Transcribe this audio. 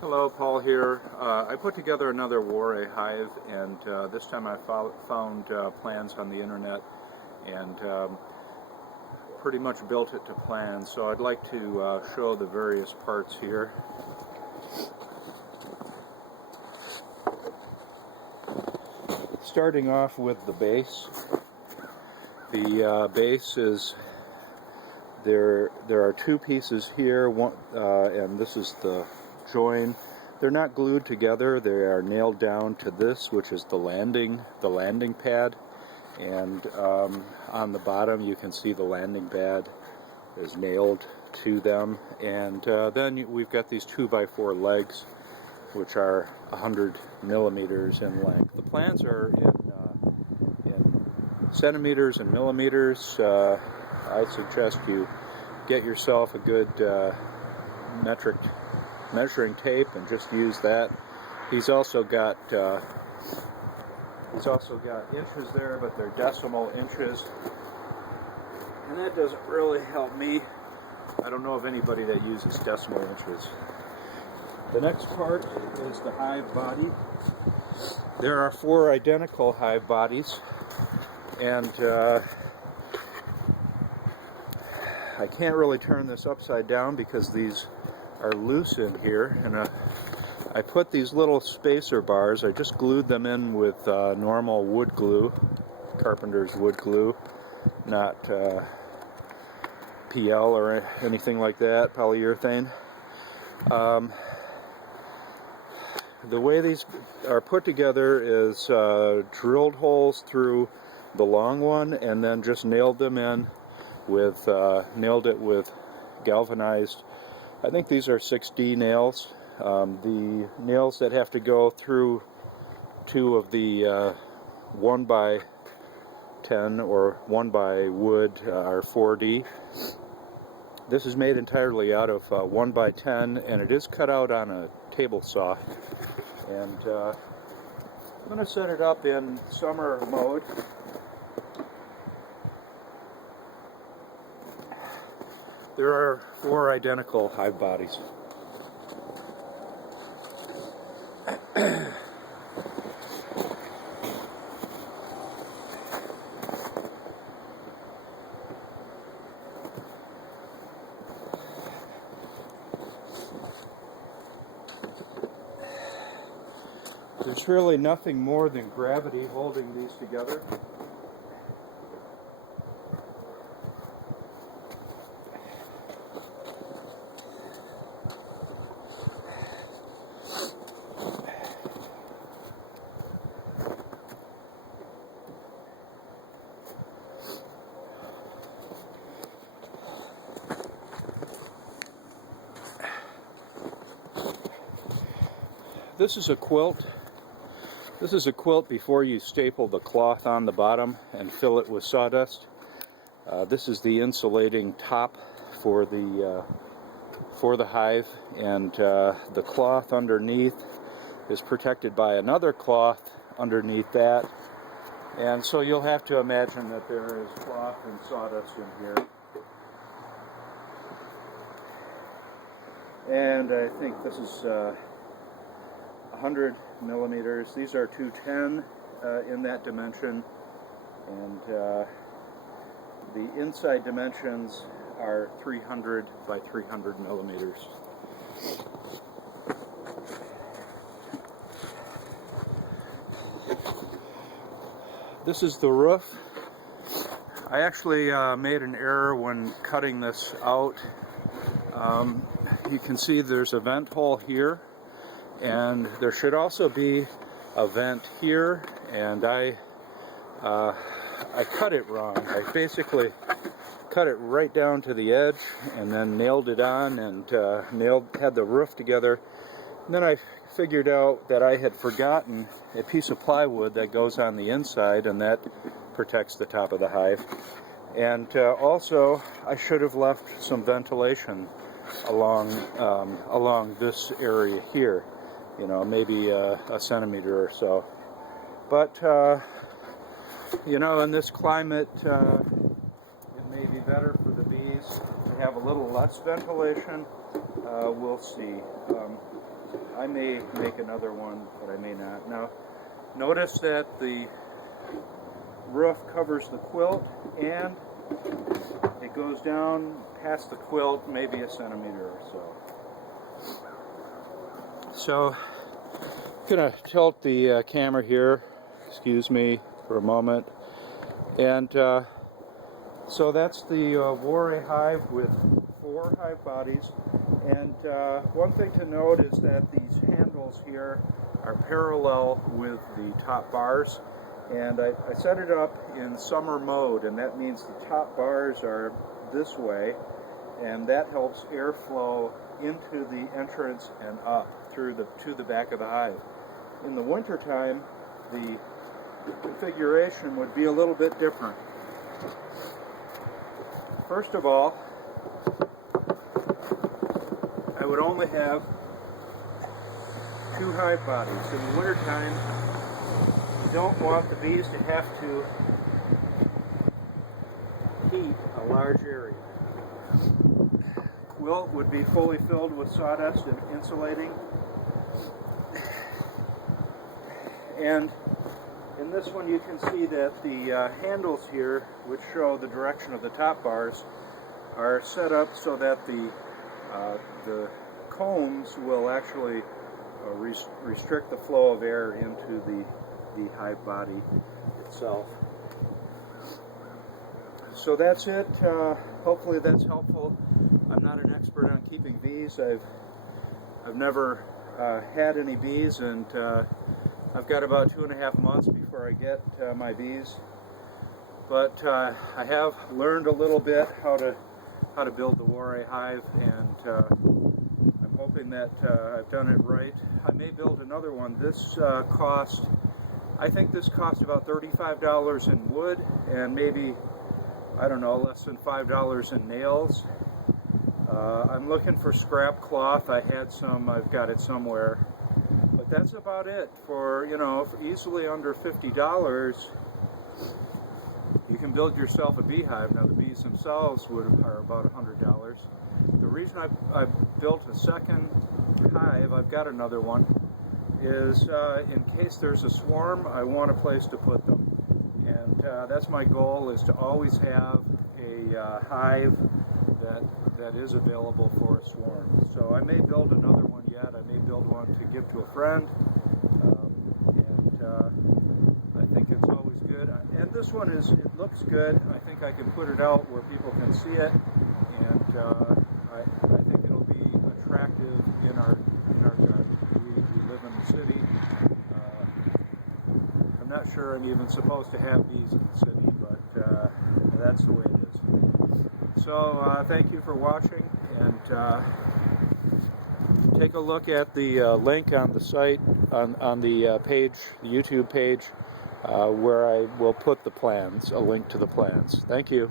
Hello, Paul here. I put together another Warre hive, and this time I found plans on the internet and pretty much built it to plan. So I'd like to show the various parts here. Starting off with the base. The base is there are two pieces here, and this is the join. They're not glued together, they are nailed down to this, which is the landing pad, and on the bottom you can see the landing pad is nailed to them, and then we've got these 2x4 legs which are 100 millimeters in length. The plans are in centimeters and millimeters. I suggest you get yourself a good metric measuring tape and just use that. He's also got inches there, but they're decimal inches, and that doesn't really help me. I don't know of anybody that uses decimal inches. The next part is the hive body. There are 4 identical hive bodies, and I can't really turn this upside down because these are loose in here, and I put these little spacer bars. I just glued them in with normal wood glue, carpenter's wood glue, not PL or anything like that, polyurethane. The way these are put together is drilled holes through the long one and then just nailed them in with nailed it with galvanized. I think these are 6D nails. The nails that have to go through 2 of the 1x10 or 1x wood are 4D. This is made entirely out of 1x10, and it is cut out on a table saw. And I'm going to set it up in summer mode. There are 4 identical hive bodies. There's really nothing more than gravity holding these together. This is a quilt. This is a quilt before you staple the cloth on the bottom and fill it with sawdust. This is the insulating top for the hive, and the cloth underneath is protected by another cloth underneath that. And so you'll have to imagine that there is cloth and sawdust in here. And I think this is 100 millimeters. These are 210 in that dimension, and the inside dimensions are 300 by 300 millimeters. This is the roof. I actually made an error when cutting this out. You can see there's a vent hole here, and there should also be a vent here, and I cut it wrong. I basically cut it right down to the edge and then nailed it on and had the roof together. And then I figured out that I had forgotten a piece of plywood that goes on the inside, and that protects the top of the hive. And also I should have left some ventilation along this area here. You know, maybe a centimeter or so. But, you know, in this climate, it may be better for the bees to have a little less ventilation. We'll see. I may make another one, but I may not. Now, notice that the roof covers the quilt, and it goes down past the quilt maybe a centimeter or so. So, I'm going to tilt the camera here, excuse me for a moment, and so that's the Warre hive with 4 hive bodies. And one thing to note is that these handles here are parallel with the top bars, and I set it up in summer mode, and that means the top bars are this way, and that helps airflow into the entrance and up through to the back of the hive. In the winter time, the configuration would be a little bit different. First of all, I would only have 2 hive bodies. In the wintertime, you don't want the bees to have to heat a large area. Quilt would be fully filled with sawdust and insulating. And in this one you can see that the handles here, which show the direction of the top bars, are set up so that the combs will actually restrict the flow of air into the hive body itself. So that's it. Hopefully that's helpful. I'm not an expert on keeping bees. I've never had any bees, and I've got about 2.5 months before I get my bees. But I have learned a little bit how to build the Warre hive, and I'm hoping that I've done it right. I may build another one. This I think this cost about $35 in wood, and maybe, I don't know, less than $5 in nails. I'm looking for scrap cloth. I had some, I've got it somewhere. But that's about it. For, you know, easily under $50, you can build yourself a beehive. Now the bees themselves are about $100. The reason I built a second hive, I've got another one, is in case there's a swarm, I want a place to put them. And that's my goal, is to always have a hive that is available for a swarm. So I may build another one yet. I may build one to give to a friend. I think it's always good. And this one it looks good. I think I can put it out where people can see it. And I think it'll be attractive in our garden. We live in the city. I'm not sure I'm even supposed to have bees in the city, but that's the way it is. So thank you for watching, and take a look at the link on the site, on the page, the YouTube page, where I will put the plans, a link to the plans. Thank you.